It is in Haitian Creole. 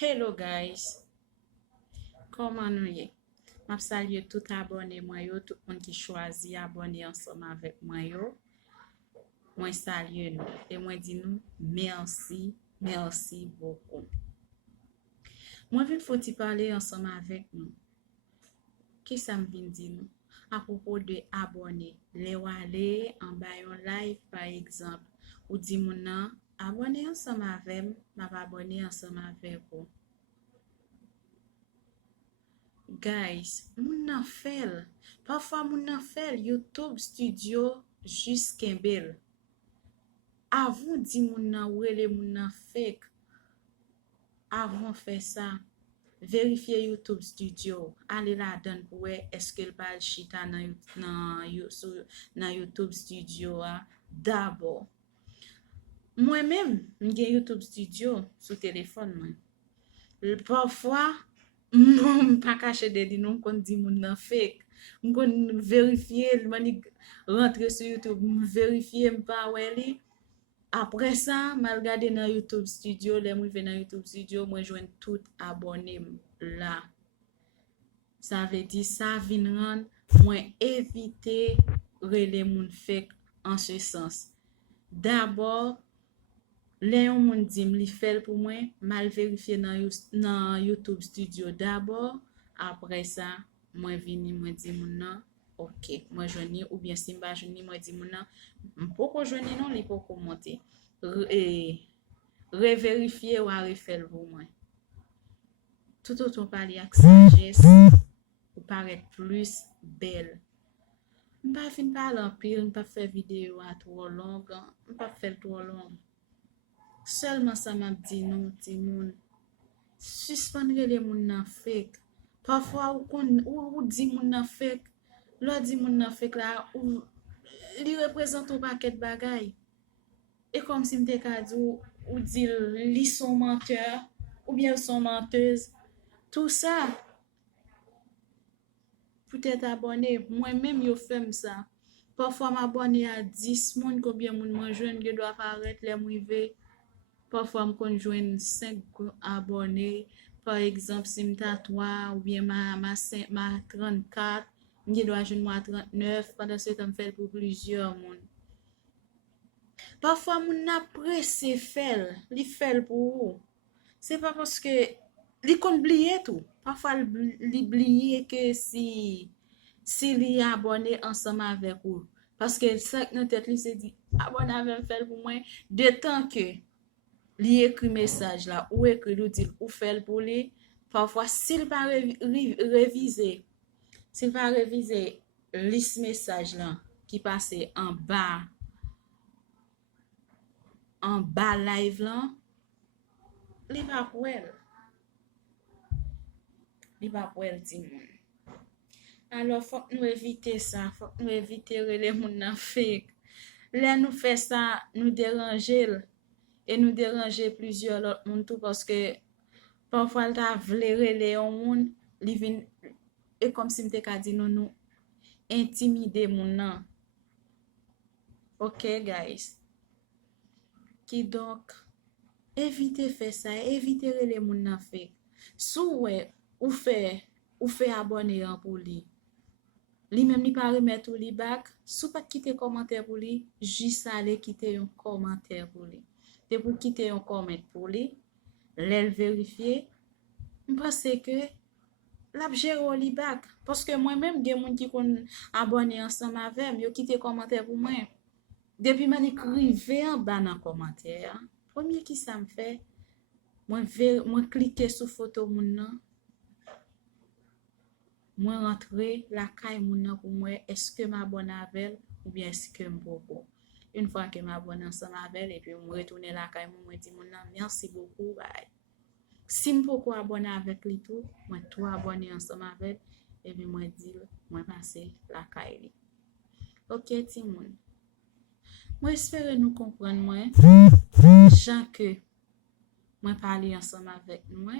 Hello guys, koman nou ye? Map salye tout abone mwen yo, tout moun ki chwazi abone anseman avek mwen yo. Mwen salye nou, e mwen di nou merci beaucoup. Mwen vin foti pale anseman avek nou. Ki sa m vin di nou? A propos de abone. Le wale an bayon live par exemple, ou di moun nan abone anseman avem, map abone anseman avek ou. Guys, moun nan fel. Parfois moun nan fel YouTube Studio jus kembel. Avon di moun nan wele moun nan fake. Avon fe sa, verifiye YouTube Studio. Ale la dan pou we eske l pal chita nan YouTube Studio a. D'abord. Mwen men, gen YouTube Studio sou telefon mwen. Parfois, m pa kache de di nou kon di moun nan fake. M kon verifiye, mani rentre sur YouTube, m verifiye m pa weli. Apre sa, mal gade nan YouTube Studio, le mwen ve nan YouTube Studio, mwen jwen tout abonem la. Sa ve di sa vin ran, mwen evite rele moun fake en se sens. D'abord, le yon moun dim li fel pou mwen, mal verifiye nan YouTube Studio d'abord, apre sa, mwen vini mwen di moun nan, ok, mwen jweni, ou bien si mba jweni, mwen di moun nan, mpoko jweni non, li poko monte. Reverifiye ou a refel pou mwen. Tout auton pali ak sagesse, ou paret plus bel. Mpa fin pale an pil, mpa fe video a tro long, mpa fe tro long. Seulement sa m'a di nou, ti moun. Suspendre les moun nan fake. Parfois, ou di moun nan fake. Lo di moun nan fake la, ou li représente ou paquet bagay. Et comme si m'te ka di ou di li son menteur, ou bien son menteuse. Tout ça, peut-être abonné. Moi-même, yo fem ça. Parfois, m'abonne à 10 moun, combien moun mwen jwen, yo doit paraître les mouive. Parfois, m kon jwen 5 abonnés. Par exemple, si m ta 3 ou bien ma 34, m doit jwen moi 39. Pendant ce temps, m fait pour plusieurs moun. Parfois, moun na presse fel. Li fel pour ou. C'est pas parce que li kon bliye tout. Parfois, li bliye que si li abonné ensemble avec ou. Parce que ça nan tête li se dit abonné avec fel pour moi. De temps que li écrit message là ou écrit ou dit ou fait pour lui, parfois s'il pas réviser liste message là qui passait en bas live là, li pa pou el ti moun. Alors faut nous éviter ça, faut nous éviter les moun nan fake. Là nous fait ça, nous déranger et nous déranger plusieurs autres moun tout parce que parfois elle t'a vle rele yon moun, li vin et comme si m'te ka di nou intimider moun nan. OK guys. Qui donc éviter faire ça, éviter rele moun nan fake. Sou ou fait abonner pour lui. Li même li pa remettre ou li back, sou pas quitter commentaire pour lui, juste aller quitter un commentaire pour lui. Et pour quitter un comment pour lui, l'elle vérifier, je pense que la gère li back. Parce que moi-même, des gens qui sont abonnés ensemble avec moi, yo quitter commentaire pour moi. Depuis que j'écrivais en bas dans commentaire, premier qui ça me fait, moi cliquer sur photo moun nan, moi rentrer la caille moun nan pour moi, est-ce que m'abonne avec ou bien est-ce que m'bobo. Une fois que m'abonne ensemble avec elle et puis me retourner la caille moi dit moun nan merci beaucoup bye. Si m'poko abonner avec lui tout, moi tout abonner ensemble avec et puis moi dit moi passer la caille li. OK ti moun. Moi espère nous comprendre moi Jean que moi parler ensemble avec moi.